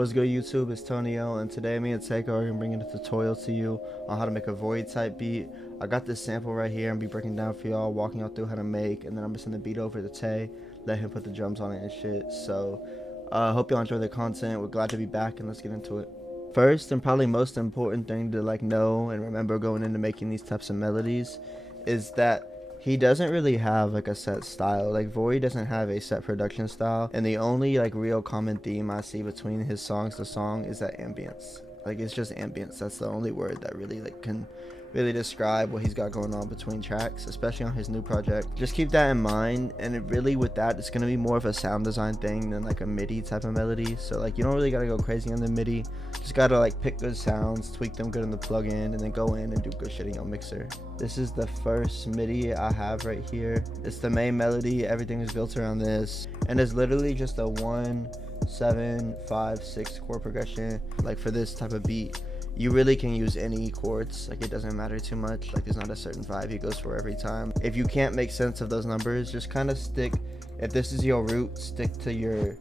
What's good, YouTube? It's Tonio, and today me and TayKo are going to bring in a tutorial to you on how to make a Vory type beat. I got this sample right here and be breaking down for y'all, walking y'all through how to make, and then I'm going to send the beat over to Tay, let him put the drums on it and shit. So, hope y'all enjoy the content. We're glad to be back, and let's get into it. First, and probably most important thing to know and remember going into making these types of melodies is that he doesn't really have a set style. Vory doesn't have a set production style, and the only real common theme I see between his songs to song is that ambience. It's just ambience. That's the only word that really can really describe what he's got going on between tracks, especially on his new project. Just keep that in mind, and with that, it's gonna be more of a sound design thing than a MIDI type of melody. So you don't really gotta go crazy on the MIDI. Just gotta pick good sounds, tweak them good in the plugin, and then go in and do good shit in your mixer. This is the first MIDI I have right here. It's the main melody. Everything is built around this, and it's literally just a 1, 7, 5, 6 chord progression. For this type of beat, you really can use any chords. It doesn't matter too much. There's not a certain vibe he goes for every time. If you can't make sense of those numbers, just kind of stick, if this is your root, stick to your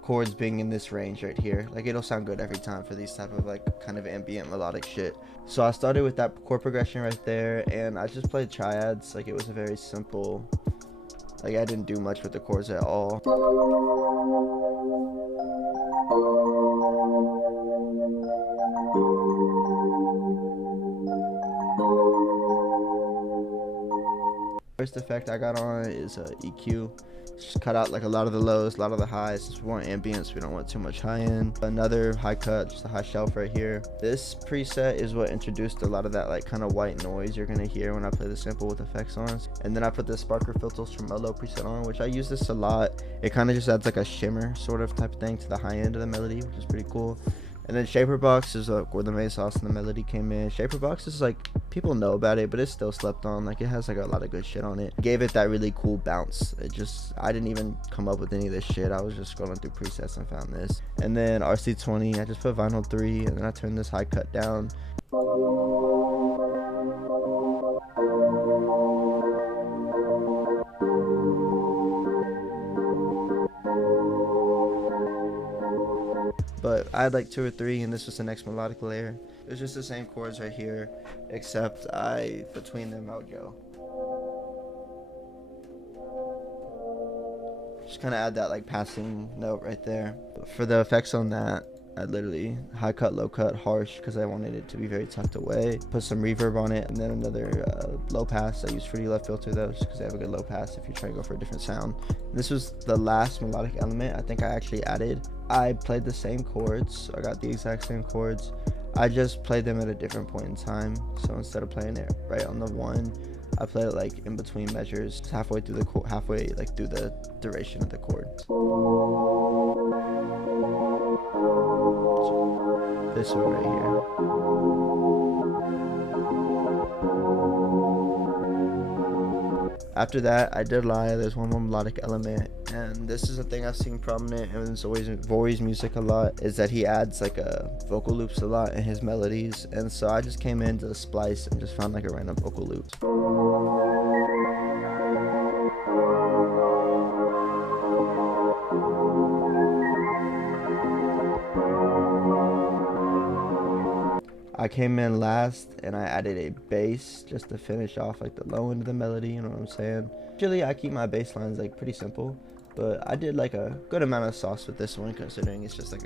chords being in this range right here. It'll sound good every time for these type of kind of ambient melodic shit. So I started with that chord progression right there, and I just played triads. It was a very simple, I didn't do much with the chords at all. First effect I got on is EQ. Just cut out a lot of the lows, a lot of the highs. We want ambience, we don't want too much high end. Another high cut, just a high shelf right here. This preset is what introduced a lot of that kind of white noise you're gonna hear when I play the sample with effects on. And then I put the Sparker Filters from Mellow preset on, which I use this a lot. It kind of just adds a shimmer sort of type thing to the high end of the melody, which is pretty cool. And then Shaper Box is where the main sauce and the melody came in. Shaper Box is people know about it, but it's still slept on. It has a lot of good shit on it. Gave it that really cool bounce. I didn't even come up with any of this shit. I was just scrolling through presets and found this. And then RC20, I just put Vinyl 3, and then I turned this high cut down. But I had 2 or 3, and this was the next melodic layer. It's just the same chords right here, except between them I would go. Just kind of add that passing note right there. But for the effects on that, I literally high cut, low cut, harsh, because I wanted it to be very tucked away. Put some reverb on it, and then another low pass. I use Fruity Left Filter though, just because they have a good low pass if you're trying to go for a different sound. This was the last melodic element I think I actually added. I played the same chords. I got the exact same chords. I just played them at a different point in time. So instead of playing it right on the 1, I played it in between measures, halfway through the through the duration of the chord. This one right here. After that, I did lie. There's one more melodic element, and this is a thing I've seen prominent and it's always in Vory's music a lot, is that he adds vocal loops a lot in his melodies. And so I just came into the splice and just found a random vocal loop. I came in last, and I added a bass just to finish off the low end of the melody, you know what I'm saying? Usually I keep my bass lines pretty simple, but I did a good amount of sauce with this one, considering it's just a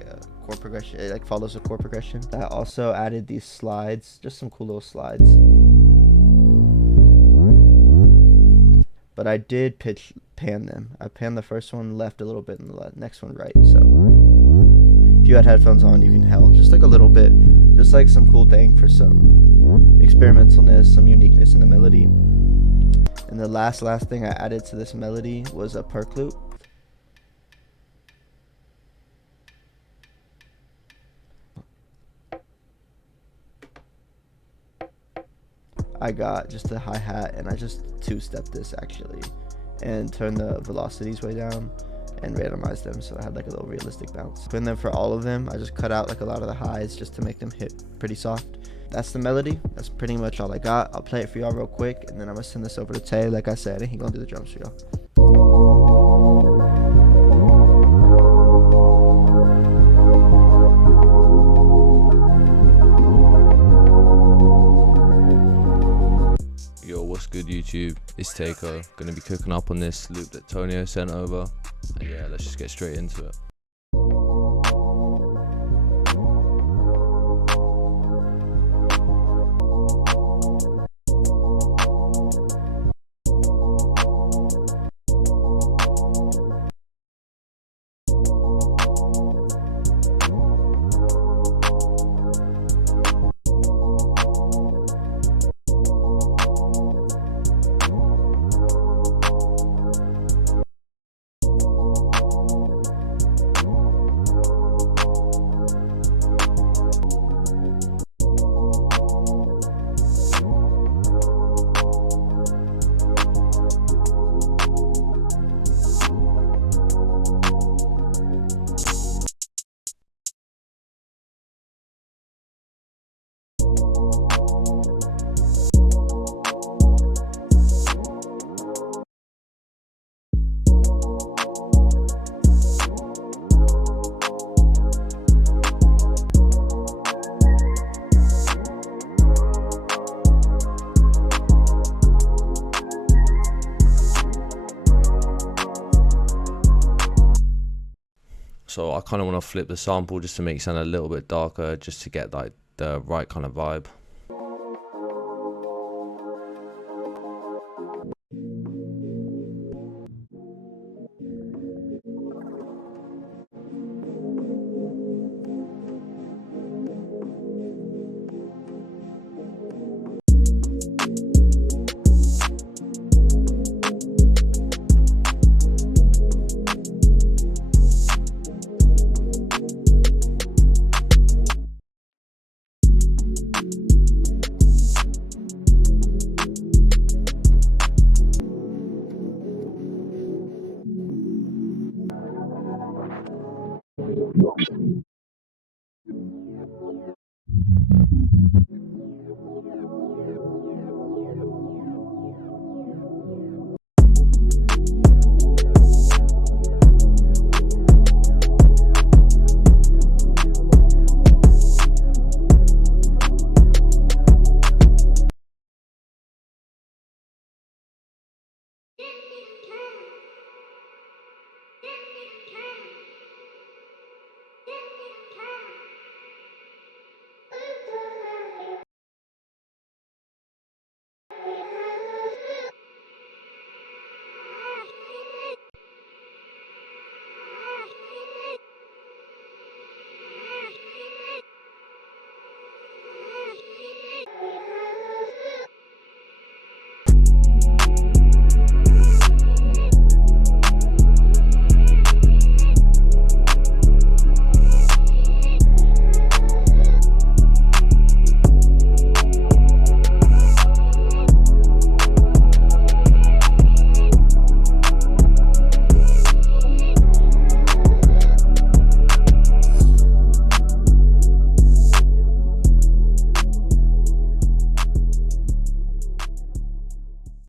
chord progression. It follows a chord progression. I also added these slides, just some cool little slides. But I did pan them. I panned the first one left a little bit and the next one right, so if you had headphones on, you can just a little bit, just some cool thing for some experimentalness, some uniqueness in the melody. And the last thing I added to this melody was a perk loop. I got just a hi-hat, and I just 2-stepped this actually, and turned the velocities way down and randomize them, so I had a little realistic bounce. And then for all of them, I just cut out a lot of the highs just to make them hit pretty soft. That's the melody. That's pretty much all I got. I'll play it for y'all real quick, and then I'm gonna send this over to Tay, like I said, and he gonna do the drums for y'all. YouTube? It's TayKo. Gonna be cooking up on this loop that Tonio sent over. And yeah, let's just get straight into it. So I kind of want to flip the sample just to make it sound a little bit darker, just to get like the right kind of vibe.